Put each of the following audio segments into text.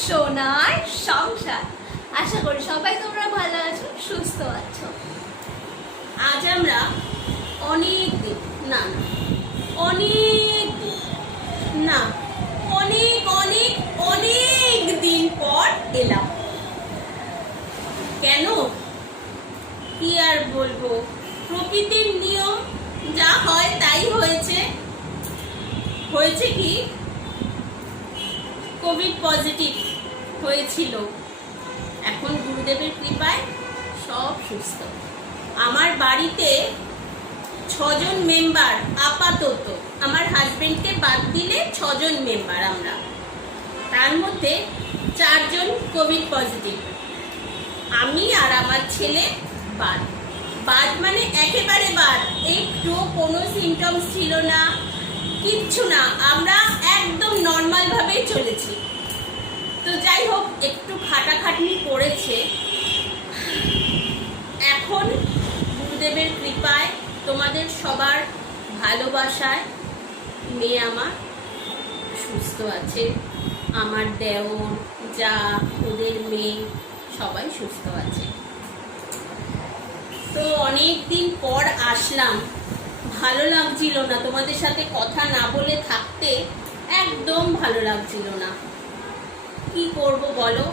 সোনার সংসার। আশা করি সবাই তোমরা ভালো আছো, সুস্থ আছো। আজ আমরা অনেক দিন না অনেক দিন না অনেক অনেক অনেক দিন পর এলাম। কেন কি আর বলবো, প্রকৃতির নিয়ম, যা হয় তাই হয়েছে। হয়েছে কি, কোভিড পজিটিভ হয়েছিল, এখন গুরুদেবের কৃপায় সব সুস্থ। আমার বাড়িতে 6 জন মেম্বার আপাতত, আমার হাজবেন্ডকে বাদ দিলে 6 জন মেম্বার আমরা, তার মধ্যে 4 জন কোভিড পজিটিভ, আমি আর আমার ছেলে বাদ। বাদ মানে একেবারে বাদ, একটু কোনো সিমটমস ছিল না, কিচ্ছু না, আমরা একদম নর্মাল ভাবেই চলেছি। তো যাই হোক, একটু খাটাখাটনি পড়েছে। এখন গুরুদেবের কৃপায়, তোমাদের সবার ভালোবাসায় মেয়ে আমার সুস্থ আছে, আমার দেওর, যা, ওদের মেয়ে সবাই সুস্থ আছে। তো অনেক দিন পর আসলাম, ভালো লাগছিল না, তোমাদের সাথে কথা না বলে থাকতে একদম ভালো লাগছিল না। কি করব বলো,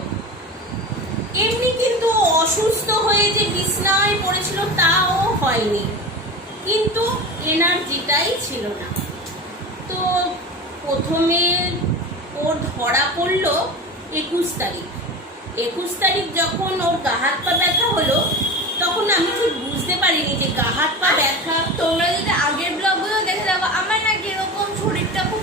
এমনি কিন্তু অসুস্থ হয়ে যে বিছনায় পড়েছিল তাও হয়নি, কিন্তু এনার্জিটাই ছিল না। তো প্রথমে ওর ধরা পড়লো 21 তারিখ। 21 তারিখ যখন ওর গা হাত পা ব্যথা হলো, তখন আমি ঠিক বুঝতে পারিনি যে গা হাত পা ব্যথা। তোমরা যদি আগের ব্লগগুলো দেখে যাবো, আমার না কিরকম শরীরটা খুব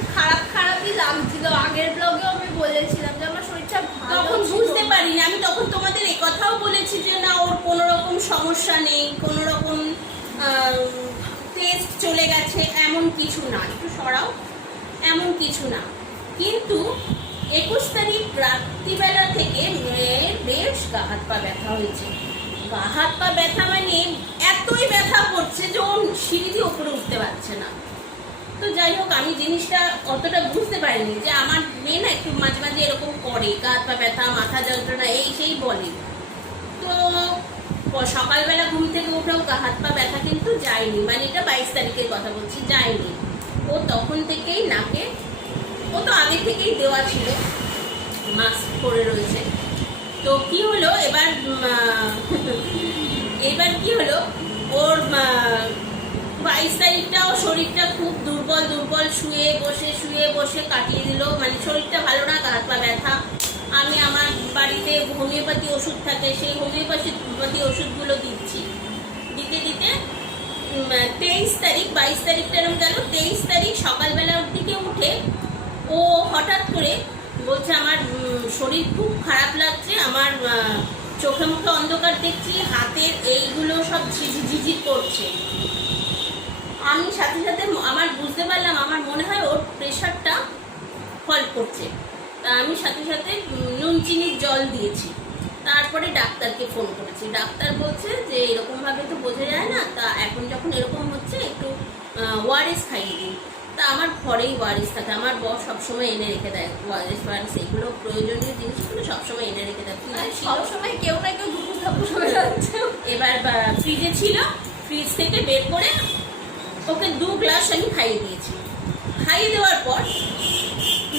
খারাপই লাগছিল। আগের ব্লগেও আমি বলেছিলাম যে আমার শরীরটা তখন বুঝতে পারিনি। আমি তখন তোমাদের এই কথাও বলেছি যে না, ওর কোনো রকম সমস্যা নেই, কোনো রকম টেস্ট চলে গেছে, এমন কিছু না, একটু সরাও, এমন কিছু না। কিন্তু 21 তারিখ রাত্রিবেলা থেকে মেয়ের বেশ গা হাত পা ব্যথা হয়েছে। গা হাত পা ব্যথা মানে এতই ব্যথা করছে যে ও সিঁড়ি দিয়ে উপরে উঠতে পারছে না। তো যাই হোক, আমি জিনিসটা অতটা বুঝতে পারিনি যে আমার মেয়ে না একটু মাঝে মাঝে এরকম করে, গা হাত পা ব্যথা, মাথা যন্ত্রণা, এই সেই বলে। তো সকালবেলা ঘুম থেকে উঠেও গা হাত পা ব্যথা কিন্তু যায়নি, মানে এটা 22 তারিখের কথা বলছি, যায়নি। ও তখন থেকেই নাকে, ও তো আগে থেকেই দেওয়া ছিল, মাস্ক পরে রয়েছে। তো কি হলো এবার কি হলো, ওর 22 তারিখটাও শরীরটা খুব দুর্বল, শুয়ে বসে কাটিয়ে দিল, মানে শরীরটা ভালো না, গা হাত পা ব্যথা। আমি আমার বাড়িতে হোমিওপ্যাথি ওষুধ থাকে, সেই হোমিওপ্যাথি ওষুধগুলো দিতে 23 তারিখ, 22 তারিখটা এরকম গেল। 23 তারিখ সকালবেলার দিকে উঠে ও হঠাৎ করে বলছে আমার শরীর খুব খারাপ লাগছে, আমার চোখে মুখে অন্ধকার দেখছি, হাতের এইগুলো সব ঝিঝির করছে। আমি সাথে সাথে আমার বুঝতে পারলাম, আমার মনে হয় ওর প্রেশারটা ফল করছে। তা আমি সাথে সাথে নুন চিনির জল দিয়েছি, তারপরে ডাক্তারকে ফোন করেছি। ডাক্তার বলছে যে এরকমভাবে তো বোঝা যায় না, তা এখন যখন এরকম হচ্ছে একটু ওআরএস খাইয়ে দিন। তা আমার ঘরেই ওআরএস থাকে, আমার বস সবসময় এনে রেখে দেয় ওআরএস, এগুলো প্রয়োজনীয় জিনিসগুলো সবসময় এনে রেখে দেয়। সবসময় কেউ না কেউ দুপুর হয়ে যাচ্ছে। এবার ফ্রিজে ছিল, ফ্রিজ থেকে বের করে ওকে 2 গ্লাস আমি খাইয়ে দিয়েছি। খাইয়ে দেওয়ার পর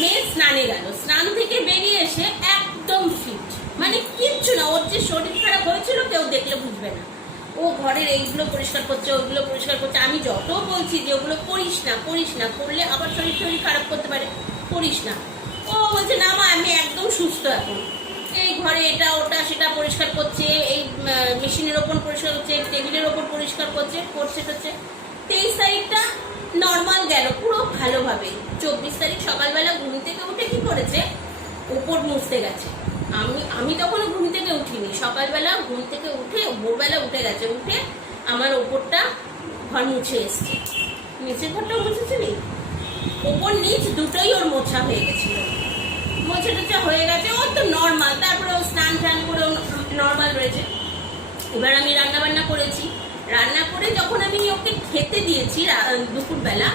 মেয়ে স্নানে গেল, স্নান থেকে বেরিয়ে এসে একদম ফিট, মানে কিচ্ছু না। ওর যে শরীর খারাপ হয়েছিল কেউ দেখলে বুঝবে না। ও ঘরের এইগুলো পরিষ্কার করছে, ওইগুলো পরিষ্কার করছে। আমি যত বলছি যে ওগুলো করিস না, করলে আবার শরীর খারাপ করতে পারে, করিস না। ও বলছে না মা, আমি একদম সুস্থ এখন। এই ঘরে এটা ওটা সেটা পরিষ্কার করছে, এই মেশিনের ওপর পরিষ্কার করছে, টেবিলের ওপর পরিষ্কার করছে। 23 তারিখটা নর্মাল গেল পুরো ভালোভাবে। 24 তারিখ সকালবেলা ঘুম থেকে উঠে কি করেছে, ওপর মুছতে গেছে। আমি তখনও ঘুম থেকে উঠিনি, সকালবেলা ঘুম থেকে উঠে ভোরবেলা উঠে গেছে, উঠে আমার ওপরটা ঘর মুছে এসছে। নিচের ঘরটা মুছেছিলি, ওপর নিচ দুটোই ওর মোছা হয়ে গেছিল, মোছা টোছা হয়ে গেছে, ও তো নর্মাল। তারপরে ও স্নান করে নর্মাল রয়েছে। এবার আমি রান্না বান্না করেছি, রান্না করে যখন আমি ওকে খেতে দিয়েছি দুপুরবেলা,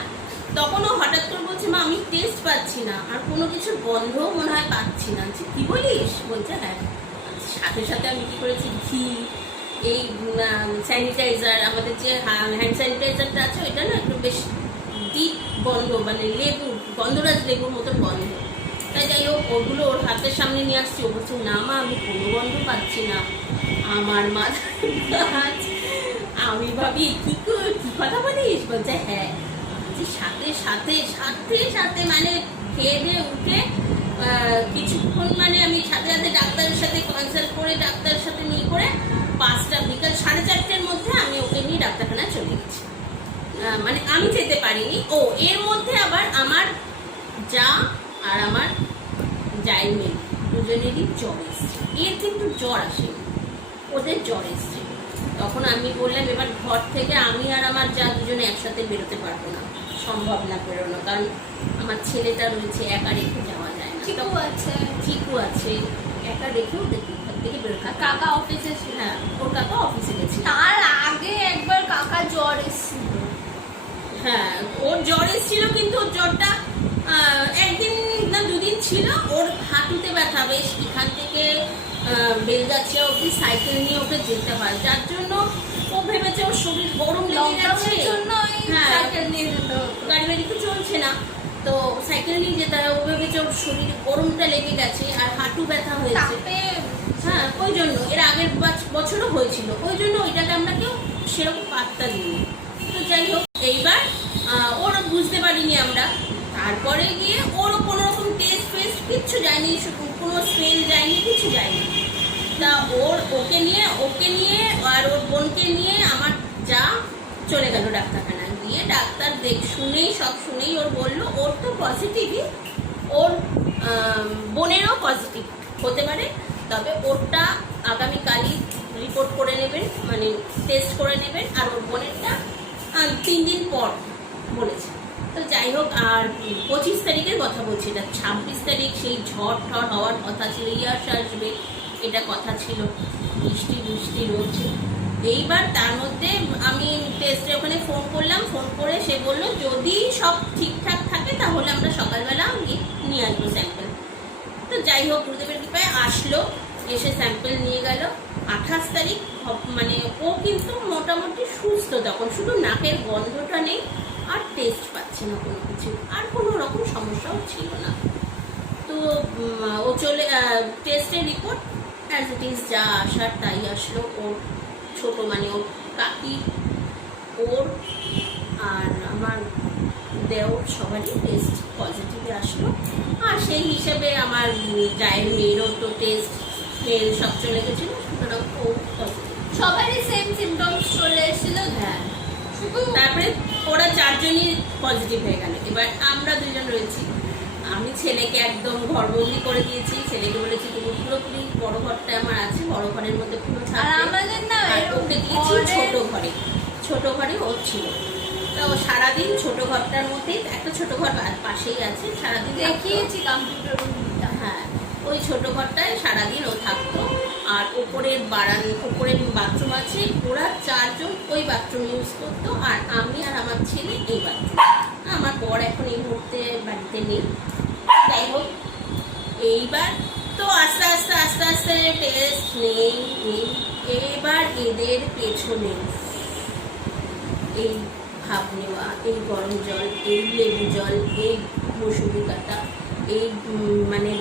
তখনও হঠাৎ করে বলছে মা আমি টেস্ট পাচ্ছি না, আর কোনো কিছুর গন্ধও মনে হয় পাচ্ছি না। কি বলিস? বলছে হ্যাঁ। সাথে সাথে আমি কি করেছি, ঘি, এই স্যানিটাইজার, আমাদের যে হ্যান্ড স্যানিটাইজারটা আছে ওইটা না একটু বেশ ডিপ গন্ধ, মানে লেবু, গন্ধরাজ লেবুর মতন গন্ধ। তাই যাই হোক ওগুলো ওর হাতের সামনে নিয়ে আসছি। ও বলছে না মা আমি কোনো গন্ধ পাচ্ছি না। আমার মাথা, আমি ভাবি কি কথা বলিস? বলছে হ্যাঁ। সাথে সাথে সাথে সাথে মানে খেয়ে দিয়ে উঠে কিছুক্ষণ মানে আমি সাথে সাথে ডাক্তারের সাথে কনসাল্ট করে ডাক্তারের সাথে নিয়ে করে 5টা বিকাল 4:30-এর মধ্যে আমি ওকে নিয়ে ডাক্তারখানায় চলে গেছি। মানে আমি যেতে পারিনি। ও এর মধ্যে আবার আমার যা আর আমার জায়ের মেয়ে দুজনেরই জ্বর এসছে। এর কিন্তু জ্বর আসেনি, ওদের জ্বর এসছে। তখন আমি বললাম এবার ঘর থেকে আমি আর আমার যা দুজনে একসাথে বেরোতে পারবো না, সম্ভব না বেরোনো, কারণ আমার ছেলেটা রয়েছে, একা রেখে যাওয়া যায় না। চিকু আছে, একা রেখেও ঘর থেকে বেরোতে। কাকা অফিসে ছিল। হ্যাঁ ওর কাকা অফিসে গেছে। তার আগে একবার কাকা জ্বর এসেছিল। হ্যাঁ ওর জ্বর এসেছিল, কিন্তু ওর জ্বরটা একদিন না দুদিন ছিল। ওর হাঁটুতে ব্যথা, বেশ এখান থেকে বেলগাছিয়া অব্দি সাইকেল নিয়ে ওকে যেতে হয়, যার জন্য ও ভেবেছে ওর শরীর গরম লেগে গেছে, সাইকেল নিয়ে যেতে হতো। গাড়ি বাড়ি তো চলছে না, তো সাইকেল নিয়ে যেতে হয়। ও ভেবেছে ওর শরীর গরমটা লেগে গেছে আর হাঁটু ব্যথা হয়েছে। হ্যাঁ ওই জন্য এর আগের বছরও হয়েছিল, ওই জন্য ওইটাকে আমরা কেউ সেরকম পাত্তা দিই। তো যাই হোক এইবার ওর বুঝতে পারিনি আমরা। তারপরে গিয়ে ওরও কোনো রকম টেস্ট ফেস্ট কিচ্ছু যায়নি, কোনো স্মেল যায়নি, কিছু যায়নি। তা ওকে নিয়ে আর ওর বোনকে নিয়ে আমার যা চলে গেল ডাক্তারখানায়। গিয়ে ডাক্তার সব শুনেই ওর বললো ওর তো পজিটিভই, ওর বোনেরও পজিটিভ হতে পারে, তবে ওরটা আগামীকালই রিপোর্ট করে নেবেন, মানে টেস্ট করে নেবেন, আর ওর বোনেরটা 3 দিন পর বলেছে। তো যাই হোক, আর 25 তারিখের কথা বলছি, এটা 26 তারিখ সেই ঝড় হওয়ার কথা ছিল, ইয়াস আসবে এটা কথা ছিল, বৃষ্টি রয়েছে। এইবার তার মধ্যে আমি টেস্টে ওখানে ফোন করলাম, ফোন করে সে বললো যদি সব ঠিকঠাক থাকে তাহলে আমরা সকালবেলা নিয়ে আসবো স্যাম্পেল। তো যাই হোক গুরুদেবের কৃপায় আসলো, এসে স্যাম্পেল নিয়ে গেল 28 তারিখ। মানে ও কিন্তু মোটামুটি সুস্থ তখন, শুধু নাকের গন্ধটা নেই আর টেস্ট পাচ্ছে না কোনো কিছু, আর কোনো রকম সমস্যাও ছিল না। তো ও চলে টেস্টের রিপোর্ট অ্যাজ ইট ইজ যা আসার তাই আসলো। ওর ছোট মানে ওর কাকি, ওর আর আমার দেওর সবারই টেস্ট পজিটিভ আসলো। আর সেই হিসেবে আমার জায়ের মেয়েরও তো টেস্ট স্মেল সব চলে গেছিলো, সুতরাং ও পজিটিভ। সবারই সেম সিমটমস চলে এসেছিল। হ্যাঁ তারপরে ওরা 4 জনই পজিটিভ হয়ে গেল। এবার আমরা 2 জন রয়েছি। আমি ছেলেকে একদম ঘরবন্দি করে দিয়েছি, ছেলেকে বলেছি তুমি পুরোপুরি বড় ঘরটা আমার আছে, বড় ঘরের মধ্যে পুরো থাকবে। আর ওকে দিয়েছি ছোট ঘরে ও ছিল। তো সারাদিন ছোট ঘরটার মধ্যেই, একটা ছোট ঘর পাশেই আছে, সারাদিন দেখিয়েছি কম্পিউটার। হ্যাঁ ওই ছোট ঘরটায় সারাদিন ও থাকতো। আর ওপরের বাথরুম আছে, ওরা 4 জন ওই বাথরুম ইউজ করতো, আর আমি আর আমার ছেলে এই বাথরুম। আমার বর এখন এই মুহূর্তে বাড়িতে নেই। যাই হোক এইবার তো আস্তে আস্তে টেস্ট নেই। এবার এদের পেছনে এই ভাব নেওয়া, এই গরম জল, এই লেবু জল, এই মৌসুমি কাটা, এই মানে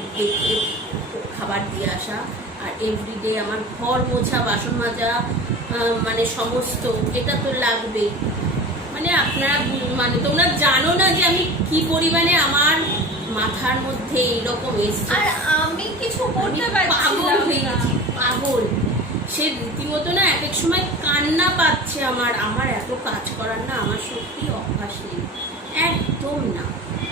খাবার দিয়ে আসা, আর এভরিডে আমার ঘর মোছা, বাসন মাজা, মানে সমস্ত এটা তো লাগবেই। মানে আপনারা মানে তোমরা জানো না যে আমি কি পরিমাণে আমার মাথার মধ্যে এইরকম এসছে। আর আমি কিছু করতে পাগল হয়ে গেছি, পাগল। সে রীতিমতো না এক এক সময় কান্না পাচ্ছে আমার এত কাজ করার না আমার সত্যি অভ্যাস নেই, একদম না।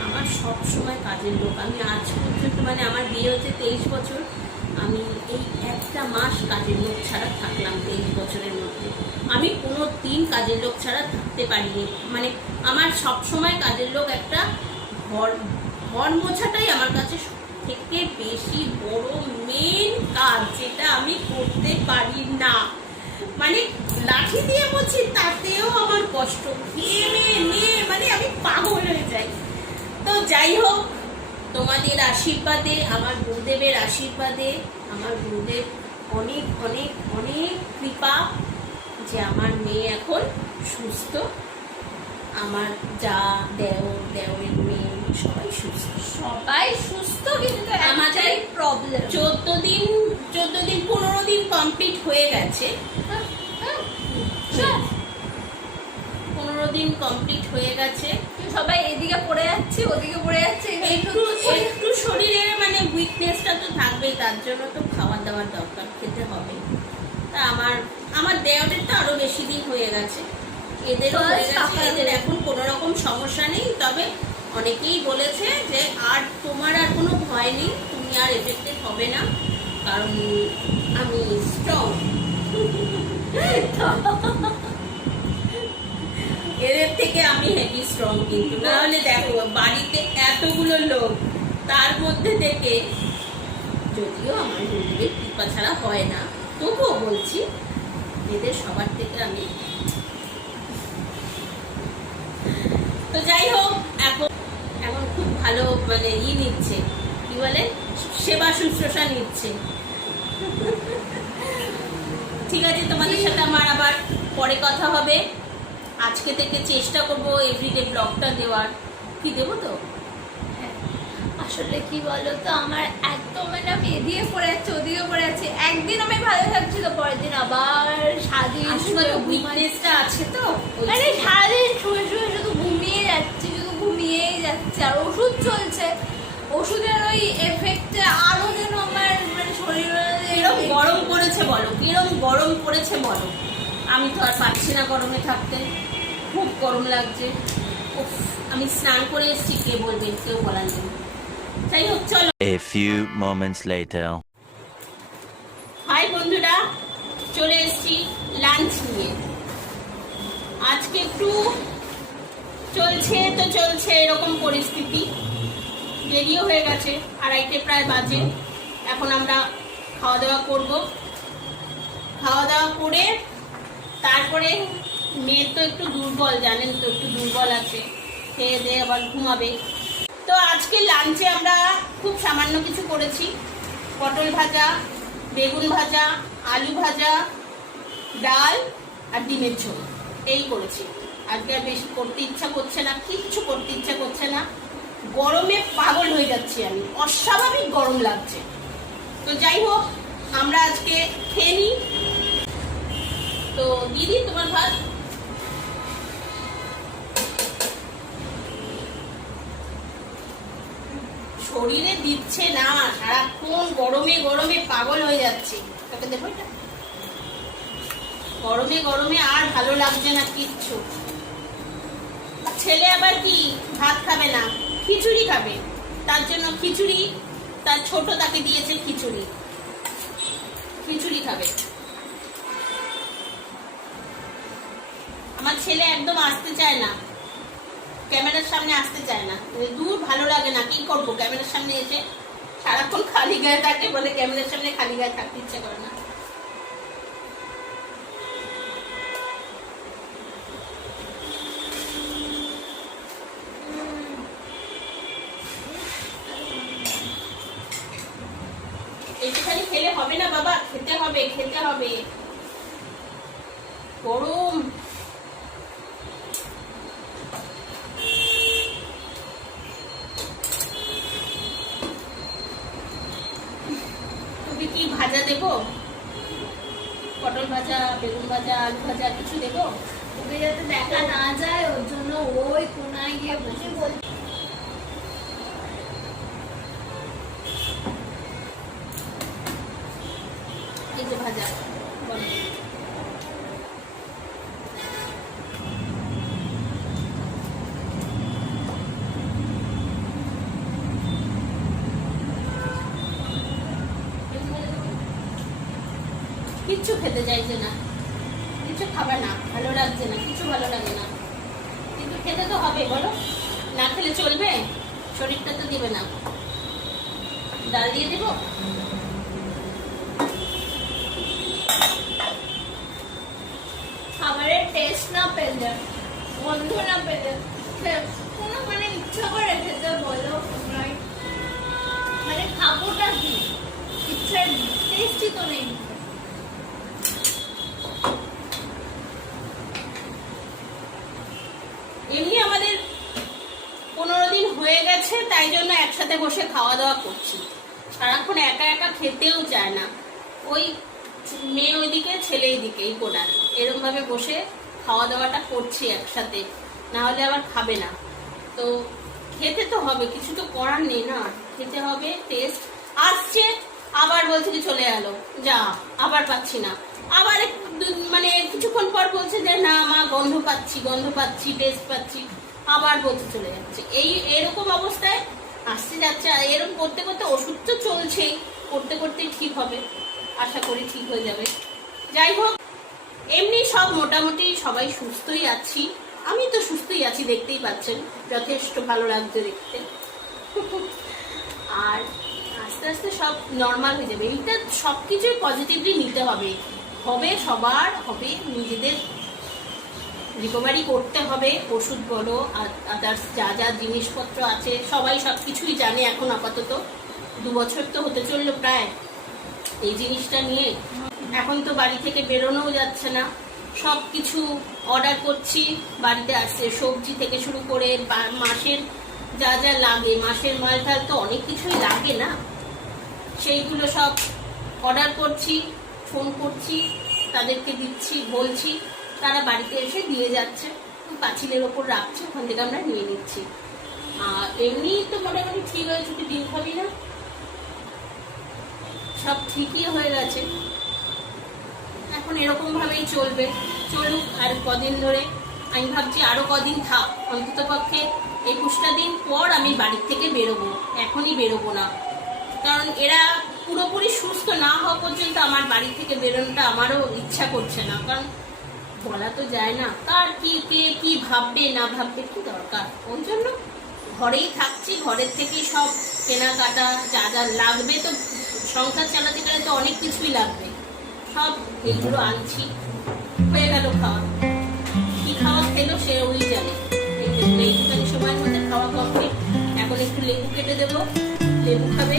আমার সব সময় কাজের লোক। আমি আজ পর্যন্ত মানে আমার বিয়ে হচ্ছে 23 বছর, আমি এই একটা মাস কাজের লোক ছাড়া থাকলাম 23 বছরের মধ্যে। আমি কোনো দিন কাজের লোক ছাড়া থাকতে পারিনি। মানে আমার সব সময় কাজের লোক একটা ঘর মোছাটাই আমার কাছে থেকে বেশি বড় মেন কাজ, যেটা আমি করতে পারি না। মানে লাঠি দিয়ে বলছি তাতেও আমার কষ্ট, মানে আমি পাগল হয়ে যাই। তো যাই হোক, তোমাদের আশীর্বাদে, আমার গুরুদেবের আশীর্বাদে, আমার গুরুদেব অনেক অনেক অনেক কৃপা যে আমার মেয়ে এখন সুস্থ, আমার যা দেওরের মেয়ে সবাই সুস্থ। সবাই সুস্থ, কিন্তু আমাদের আমাদের প্রবলেম 14 দিন 15 দিন কমপ্লিট হয়ে গেছে। 15 দিন কমপ্লিট হয়ে গেছে। সবাই এদিকে পড়ে যাচ্ছে, ওদিকে পড়ে যাচ্ছে, একটু শরীরে মানে উইকনেসটা তো থাকবেই, তার জন্য তো খাবার দাবার দরকার, খেতে হবে। তা আমার দেওরের তো আরো বেশি দিন হয়ে গেছে, এদেরও হয়ে গেছে। এদের এখন কোনো রকম সমস্যা নেই, তবে অনেকেই বলেছে যে আর তোমার আর কোনো ভয় নেই, তুমি আর এফেক্টেড হবে না, কারণ আমি স্ট্রং। এদের থেকে আমি হেভি স্ট্রং, কিন্তু না হলে দেখো বাড়িতে এতগুলো লোক, তার মধ্যে থেকে, যদিও আমার গুরুদেবের কৃপা ছাড়া হয় না, তবুও বলছি এদের সবার থেকে আমি। তো যাই হোক, এখন খুব ভালো মানে নিচ্ছে, কি বলে, সেবা শুশ্রূষা নিচ্ছে। ঠিক আছে, তোমাদের সাথে আমার আবার পরে কথা হবে। আজকে থেকে চেষ্টা করবো এভরিডে ব্লগটা দেওয়ার। কি দেবো তো? আসলে কি বলতো, আমার একদম মানে আমি এদিকে পড়ে যাচ্ছে, ওদিকে পড়ে যাচ্ছে। একদিন আমি ভালো থাকছি, তো পরের দিন আবার সারাদিন উইকনেসটা আছে, তো মানে সারাদিন শুয়ে শুয়ে শুধু ঘুমিয়ে যাচ্ছে, শুধু ঘুমিয়েই যাচ্ছে। আর ওষুধ চলছে, ওষুধের ওই এফেক্টে আরো যেন আমার মানে শরীরে কিরম গরম পড়েছে বলো, কিরম গরম পড়েছে বলো। আমি তো আর পারছি না গরমে থাকতে, খুব গরম লাগছে। উফ, আমি স্নান করে এসেছি, কে বলবে, কেউ বলার নেই। যাই হোক, চলো। A few moments later. Hi বন্ধুরা, চলে এসেছি লাঞ্চ নিয়ে। আজকে একটু চলছে এরকম পরিস্থিতি, দেরিও হয়ে গেছে, 2:30 প্রায় বাজে। এখন আমরা খাওয়া দাওয়া করব। খাওয়া দাওয়া করে তারপরে মেয়ে তো একটু দুর্বল, জানেন তো, একটু দুর্বল আছে, খেয়ে দিয়ে আবার ঘুমাবে। তো আজকে লাঞ্চে আমরা খুব সামান্য কিছু করেছি, পটল ভাজা, বেগুন ভাজা, আলু ভাজা, ডাল আর ডিমের ঝোল, এই করেছি। আজকে আর বেশি করতে ইচ্ছা করছে না, কিচ্ছু করতে ইচ্ছা করছে না, গরমে পাগল হয়ে যাচ্ছি আমি, অস্বাভাবিক গরম লাগছে। তো যাই হোক, আমরা আজকে খেয়ে নিই। তো দিদি, তোমার ভাত। শরীরে দিচ্ছে না, সারাক্ষণ গরমে গরমে পাগল হয়ে যাচ্ছে। তোকে দেখো, এটা গরমে গরমে আর ভালো লাগছে না কিচ্ছু। ছেলে আবার কি ভাত খাবে না, খিচুড়ি খাবে, তার জন্য খিচুড়ি, তার ছোট তাকে দিয়েছে খিচুড়ি খাবে। আমার ছেলে একদম আসতে চায় না, ক্যামেরার সামনে আসতে চায় না, দূর ভালো লাগে না। কি করবো, ক্যামেরার সামনে এসে সারাক্ষণ খালি গায়ে থাকে, বলে ক্যামেরার সামনে খালি গায়ে থাকতে ইচ্ছে করে না। একটুখানি খেলে হবে না বাবা, খেতে হবে। গরম। তুমি কি ভাজা দেবো? পটল ভাজা, বেগুন ভাজা, আলু ভাজা, কিছু দেবো? ওকে যাতে দেখা না যায়, ওর জন্য ওই কোনায় গিয়ে বসে বলছি। এই যে ভাজা, বলো। কিচ্ছু খেতে চাইছে না, কিছু খাবে না, ভালো লাগছে না, কিছু ভালো লাগে না, কিন্তু খেতে তো হবে, বলো। না খেলে চলবে? শরীরটা তো দিবে না। ডাল দিয়ে দেবো? টেস্ট না পেলে, গন্ধ না পেলে কোনো মানে ইচ্ছা করে খেতে বলো তোমরাই, মানে খাবোটা কি, ইচ্ছা টেস্টই তো নেই। এমনি আমাদের 15 দিন হয়ে গেছে, তাই জন্য একসাথে বসে খাওয়া দাওয়া করছি। সারাক্ষণ একা একা খেতেও চায় না, ওই মেয়ে ওইদিকে ছেলে এইদিকে, এই কোনার, এরকম ভাবে বসে খাওয়া দাওয়াটা করছি একসাথে, না হলে আবার খাবে না। তো খেতে তো হবে, কিছু তো করার নেই না, খেতে হবে। টেস্ট আসছে, আবার বলছে কি চলে গেল, যা আবার পাচ্ছি না, আবার মানে কিছুক্ষণ পর বলছে যে না মা গন্ধ পাচ্ছি টেস্ট পাচ্ছি, আবার বলতে চলে যাচ্ছে। এরকম অবস্থায় আসতে যাচ্ছে। আর এরকম করতে করতে ওষুধ তো চলছেই, করতে করতে ঠিক হবে, আশা করি ঠিক হয়ে যাবে। যাই হোক, এমনি সব মোটামুটি সবাই সুস্থই আছি, আমি তো সুস্থই আছি, দেখতেই পাচ্ছেন, যথেষ্ট ভালো লাগছে দেখতে। আর আস্তে আস্তে সব নর্মাল হয়ে যাবে। এইটা সবকিছুই পজিটিভলি নিতে হবে, সবার হবে, নিজেদের রিকভারি করতে হবে। ওষুধ বলো, আদার্স যা যা জিনিসপত্র আছে সবাই সবকিছুই জানে এখন আপাতত। 2 বছর তো হতে চললো প্রায় এই জিনিসটা নিয়ে। এখন তো বাড়ি থেকে বেরোনোও যাচ্ছে না, সব কিছু অর্ডার করছি, বাড়িতে আসছে, সবজি থেকে শুরু করে মাসের যা যা লাগে, মাসের মালটাল তো অনেক কিছুই লাগে না, সেইগুলো সব অর্ডার করছি, ফোন করছি, তাদেরকে দিচ্ছি, বলছি, তারা বাড়িতে এসে দিয়ে যাচ্ছে, পাঁচিলের ওপর রাখছে, ওখান থেকে আমরা নিয়ে নিচ্ছি। আর এমনি তো মোটামুটি ঠিক হয়ে, ছুটি দিন খাবি না, সব ঠিকই হয়ে গেছে। এখন এরকম ভাবেই চলুক আর কদিন ধরে। আমি ভাবছি আরো কদিন থাক, অন্তত পক্ষে 21টা দিন পর আমি বাড়ির থেকে বেরোবো, এখনই বেরোবো না। কারণ এরা পুরোপুরি সুস্থ না হওয়া পর্যন্ত আমার বাড়ি থেকে বেরোনোটা আমারও ইচ্ছা করছে না। কারণ বলা তো যায় না কার কি, কে কি ভাববে না ভাববে, কি দরকার। ওই জন্য ঘরেই থাকছি, ঘরের থেকেই সব কেনাকাটা যা যা লাগবে, তো সংসার চালাতে গেলে তো অনেক কিছুই লাগবে, সব এগুলো আনছি। হয়ে গেল খাওয়া, কি খাওয়া খেলো সে ওই জানে। এইটুখানি সময়ের মধ্যে খাওয়া কমপ্লিট। এখন একটু লেবু কেটে দেবো, লেবু খাবে।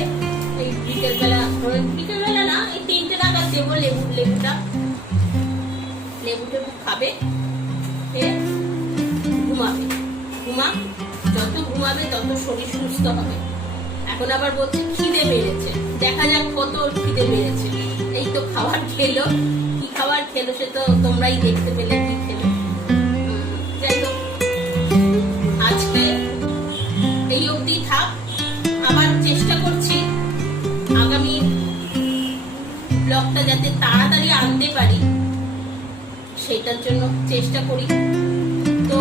এই বিকেলবেলা না, এই 3টে নাগাদ দেবো লেবুটা, লেবু খাবে, যত ঘুমাবে তত শরীর সুস্থ হবে। এখন আবার বলছে খিদে বেড়েছে, দেখা যাক কত খিদে বেড়েছে। এই তো খাবার খেলো, কি খাবার খেলো সে তো তোমরাই দেখতে পেলে, কি খেলো। যাই হোক, আজকে এই অবধি থাক। আবার চেষ্টা করছি আগামী ব্লগটা যাতে তাড়াতাড়ি আনতে পারি, সেটার জন্য চেষ্টা করি। তো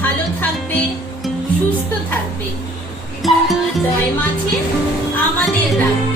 ভালো থাকবে, সুস্থ থাকবে, জয় মাছে আমাদের রাখবে।